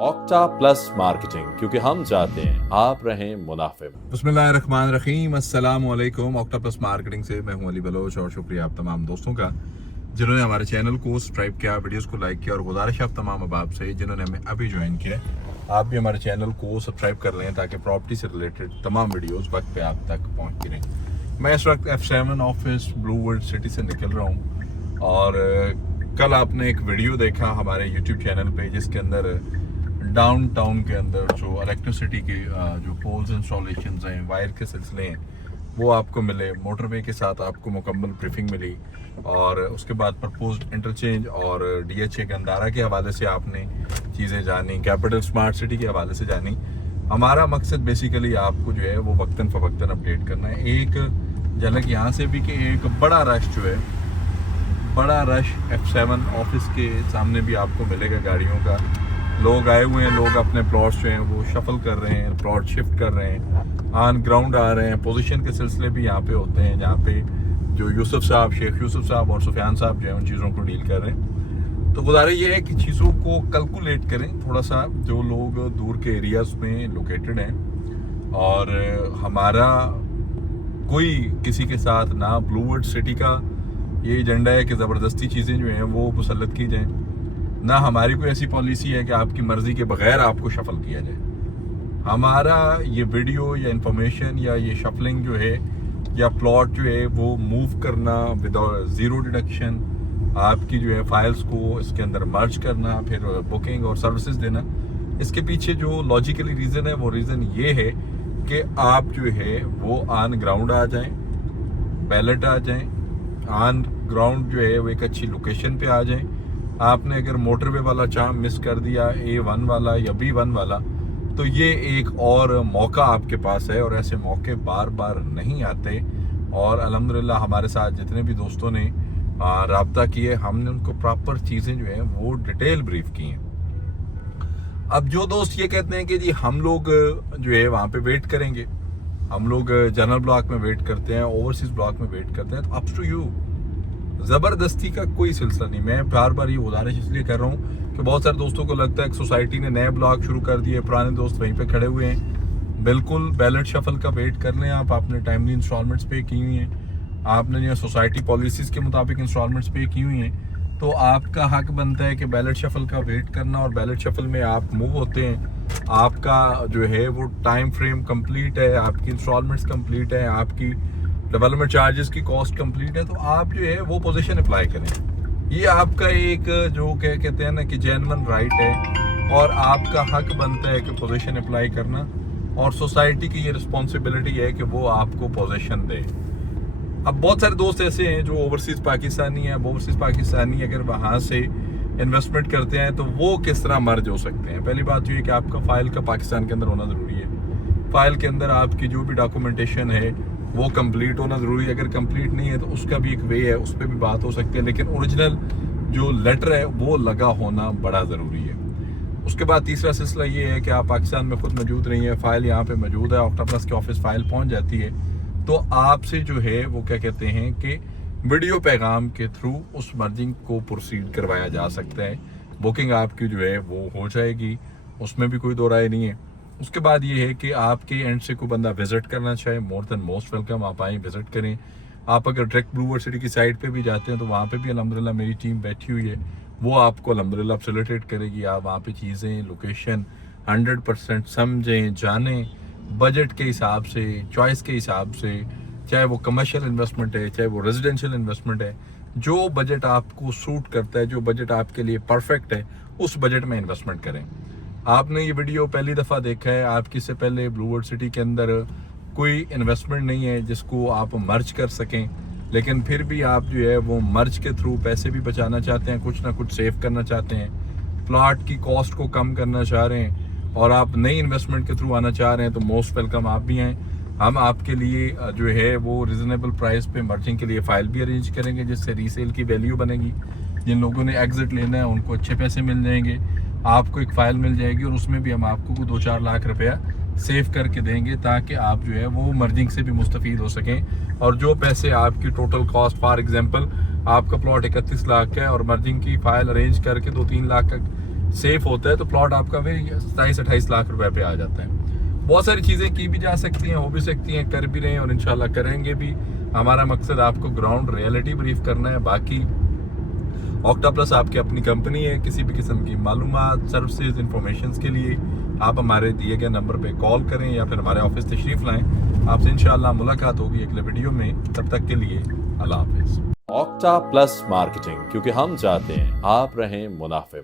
Octa plus marketing, क्योंकि हम चाहते हैं आप रहें मुनाफे में। बिस्मिल्लाहिर्रहमानिर्रहीम, अस्सलाम वालेकुम। ऑक्टा प्लस मार्केटिंग से मैं हूं अली बलोच और शुक्रिया आप तमाम दोस्तों का जिन्होंने हमारे चैनल को सब्सक्राइब किया, वीडियोस को लाइक किया, और गुजारिश आप तमाम अहबाब से जिन्होंने हमें अभी ज्वाइन किया आप भी हमारे चैनल को सब्सक्राइब कर लें ताकि प्रॉपर्टी से रिलेटेड तमाम वीडियोस वक्त पे आप तक पहुँचती रहें। मैं इस वक्त F7 ऑफिस ब्लूवर्ड सिटी से निकल रहा हूँ और कल आपने एक वीडियो देखा हमारे यूट्यूब चैनल पे जिसके अंदर डाउनटाउन के अंदर जो इलेक्ट्रिसिटी की जो पोल्स इंस्टॉलेशंस हैं, वायर के सिलसिले हैं, वो आपको मिले। मोटरवे के साथ आपको मुकम्मल ब्रीफिंग मिली और उसके बाद प्रपोज्ड इंटरचेंज और DHA गंदारा के हवाले से आपने चीज़ें जानी, कैपिटल स्मार्ट सिटी के हवाले से जानी। हमारा मकसद बेसिकली आपको जो है वो वक्तन फ़वक्तन अपडेट करना है। एक झलक यहाँ से भी कि एक बड़ा रश जो है, बड़ा रश F7 ऑफिस के सामने भी आपको मिलेगा गाड़ियों का। लोग आए हुए हैं, लोग अपने प्लॉट्स जो हैं वो शफल कर रहे हैं, प्लॉट शिफ्ट कर रहे हैं, ऑन ग्राउंड आ रहे हैं। पोजीशन के सिलसिले भी यहाँ पे होते हैं जहाँ पे जो यूसुफ साहब, शेख यूसुफ साहब और सुफियान साहब जो हैं उन चीज़ों को डील कर रहे हैं। तो गुजारिश ये है कि चीज़ों को कैलकुलेट करें थोड़ा सा, जो लोग दूर के एरियाज़ में लोकेटेड हैं। और हमारा कोई किसी के साथ ना ब्लूवर्ड सिटी का ये एजेंडा है कि ज़बरदस्ती चीज़ें जो हैं वो मुसल्लत की जाएँ, ना हमारी कोई ऐसी पॉलिसी है कि आपकी मर्ज़ी के बगैर आपको शफल किया जाए। हमारा ये वीडियो या इंफॉर्मेशन या ये शफलिंग जो है या प्लॉट जो है वो मूव करना विदाउट ज़ीरो डिडक्शन, आपकी जो है फाइल्स को इसके अंदर मर्ज करना, फिर बुकिंग और सर्विसेज देना, इसके पीछे जो लॉजिकली रीज़न है वो रीज़न ये है कि आप जो है वो ऑन ग्राउंड आ जाएँ, बैलेट आ जाएँ, ऑन ग्राउंड जो है वो एक अच्छी लोकेशन पे आ जाएँ। आपने अगर मोटरवे वाला चाम मिस कर दिया, A1 वाला या B1 वाला, तो ये एक और मौका आपके पास है और ऐसे मौके बार बार नहीं आते। और अल्हम्दुलिल्लाह हमारे साथ जितने भी दोस्तों ने राब्ता किए, हमने उनको प्रॉपर चीज़ें जो हैं वो डिटेल ब्रीफ की हैं। अब जो दोस्त ये कहते हैं कि जी हम लोग जो है वहाँ पे वेट करेंगे, हम लोग जनरल ब्लॉक में वेट करते हैं, ओवरसीज ब्लॉक में वेट करते हैं, तो अप्स टू यू। ज़बरदस्ती का कोई सिलसिला नहीं। मैं बार बार ये गुजारिश इसलिए कर रहा हूँ कि बहुत सारे दोस्तों को लगता है कि सोसाइटी ने नए ब्लॉक शुरू कर दिए, पुराने दोस्त वहीं पे खड़े हुए हैं। बिल्कुल बैलेट शफल का वेट कर लें आप। आपने टाइमली इंस्टॉलमेंट्स पे की हुई हैं, आपने जो सोसाइटी पॉलिसीज़ के मुताबिक इंस्टॉलमेंट्स पे की हुई हैं, तो आपका हक बनता है कि बैलेट शफल का वेट करना। और बैलेट शफल में आप मूव होते हैं, आपका जो है वो टाइम फ्रेम कंप्लीट है, आपकी इंस्टॉलमेंट्स कंप्लीट है, आपकी डेवलपमेंट चार्जेस की कॉस्ट कंप्लीट है, तो आप जो है वो पोजीशन अप्लाई करें। ये आपका एक जो कहते हैं ना कि जेन्युइन राइट है और आपका हक बनता है कि पोजीशन अप्लाई करना, और सोसाइटी की ये रिस्पॉन्सिबिलिटी है कि वो आपको पोजीशन दे। अब बहुत सारे दोस्त ऐसे हैं जो ओवरसीज़ पाकिस्तानी हैं। ओवरसीज़ पाकिस्तानी अगर वहाँ से इन्वेस्टमेंट करते हैं तो वो किस तरह मर्ज हो सकते हैं? पहली बात तो ये कि आपका फ़ाइल का पाकिस्तान के अंदर होना ज़रूरी है। फ़ाइल के अंदर आपकी जो भी डॉक्यूमेंटेशन है वो कंप्लीट होना ज़रूरी है। अगर कंप्लीट नहीं है तो उसका भी एक वे है, उस पर भी बात हो सकती है, लेकिन ओरिजिनल जो लेटर है वो लगा होना बड़ा ज़रूरी है। उसके बाद तीसरा सिलसिला ये है कि आप पाकिस्तान में खुद मौजूद नहीं है, फ़ाइल यहाँ पे मौजूद है, ऑक्टा प्लस के ऑफिस फ़ाइल पहुँच जाती है, तो आपसे जो है वो क्या कहते हैं कि वीडियो पैगाम के थ्रू उस मर्जिंग को प्रोसीड करवाया जा सकता है। बुकिंग आपकी जो है वो हो जाएगी, उसमें भी कोई दो राय नहीं है। उसके बाद ये है कि आपके एंड से कोई बंदा विजिट करना चाहे, मोर देन मोस्ट वेलकम, आप आएँ विजिट करें। आप अगर डायरेक्ट ब्लूवर्ड सिटी की साइड पे भी जाते हैं तो वहाँ पे भी अल्हम्दुलिल्लाह मेरी टीम बैठी हुई है, वो आपको अल्हम्दुलिल्लाह फैसिलिटेट करेगी। आप वहाँ पे चीज़ें, लोकेशन 100% समझें, जानें, बजट के हिसाब से, चॉइस के हिसाब से, चाहे वो कमर्शियल इन्वेस्टमेंट है, चाहे वो रेजिडेंशियल इन्वेस्टमेंट है, जो बजट आपको सूट करता है, जो बजट आपके लिए परफेक्ट है, उस बजट में इन्वेस्टमेंट करें। आपने ये वीडियो पहली दफ़ा देखा है, आपकी इससे पहले ब्लूवर्ड सिटी के अंदर कोई इन्वेस्टमेंट नहीं है जिसको आप मर्ज कर सकें, लेकिन फिर भी आप जो है वो मर्ज के थ्रू पैसे भी बचाना चाहते हैं, कुछ ना कुछ सेव करना चाहते हैं, प्लॉट की कॉस्ट को कम करना चाह रहे हैं और आप नई इन्वेस्टमेंट के थ्रू आना चाह रहे हैं, तो मोस्ट वेलकम आप भी हैं। हम आपके लिए जो है वो रिजनेबल प्राइस पे मर्जिंग के लिए फ़ाइल भी अरेंज करेंगे जिससे रीसेल की वैल्यू बनेगी। जिन लोगों ने एग्जिट लेना है उनको अच्छे पैसे मिल जाएंगे, आपको एक फ़ाइल मिल जाएगी और उसमें भी हम आपको 2-4 लाख रुपया सेव करके देंगे ताकि आप जो है वो मर्जिंग से भी मुस्तफ़ीद हो सकें। और जो पैसे आपकी टोटल कॉस्ट, फॉर एग्जांपल आपका प्लॉट 31 लाख का है और मर्जिंग की फ़ाइल अरेंज करके 2-3 लाख का सेफ होता है तो प्लॉट आपका वही 27-28 लाख रुपए पे आ जाता है। बहुत सारी चीज़ें की भी जा सकती हैं, हो भी सकती हैं, कर भी रहे हैं और इंशाल्लाह करेंगे भी। हमारा मकसद आपको ग्राउंड रियलिटी ब्रीफ करना है। बाकी ऑक्टा प्लस आपकी अपनी कंपनी है, किसी भी किस्म की मालूमात, सर्विसेज, इंफॉर्मेशन के लिए आप हमारे दिए गए नंबर पे कॉल करें या फिर हमारे ऑफिस तशरीफ लाएं। आपसे इंशाल्लाह मुलाकात होगी अगले वीडियो में। तब तक के लिए अल्लाह हाफिज़। ऑक्टा प्लस मार्केटिंग, क्योंकि हम चाहते हैं आप रहें मुनाफे में।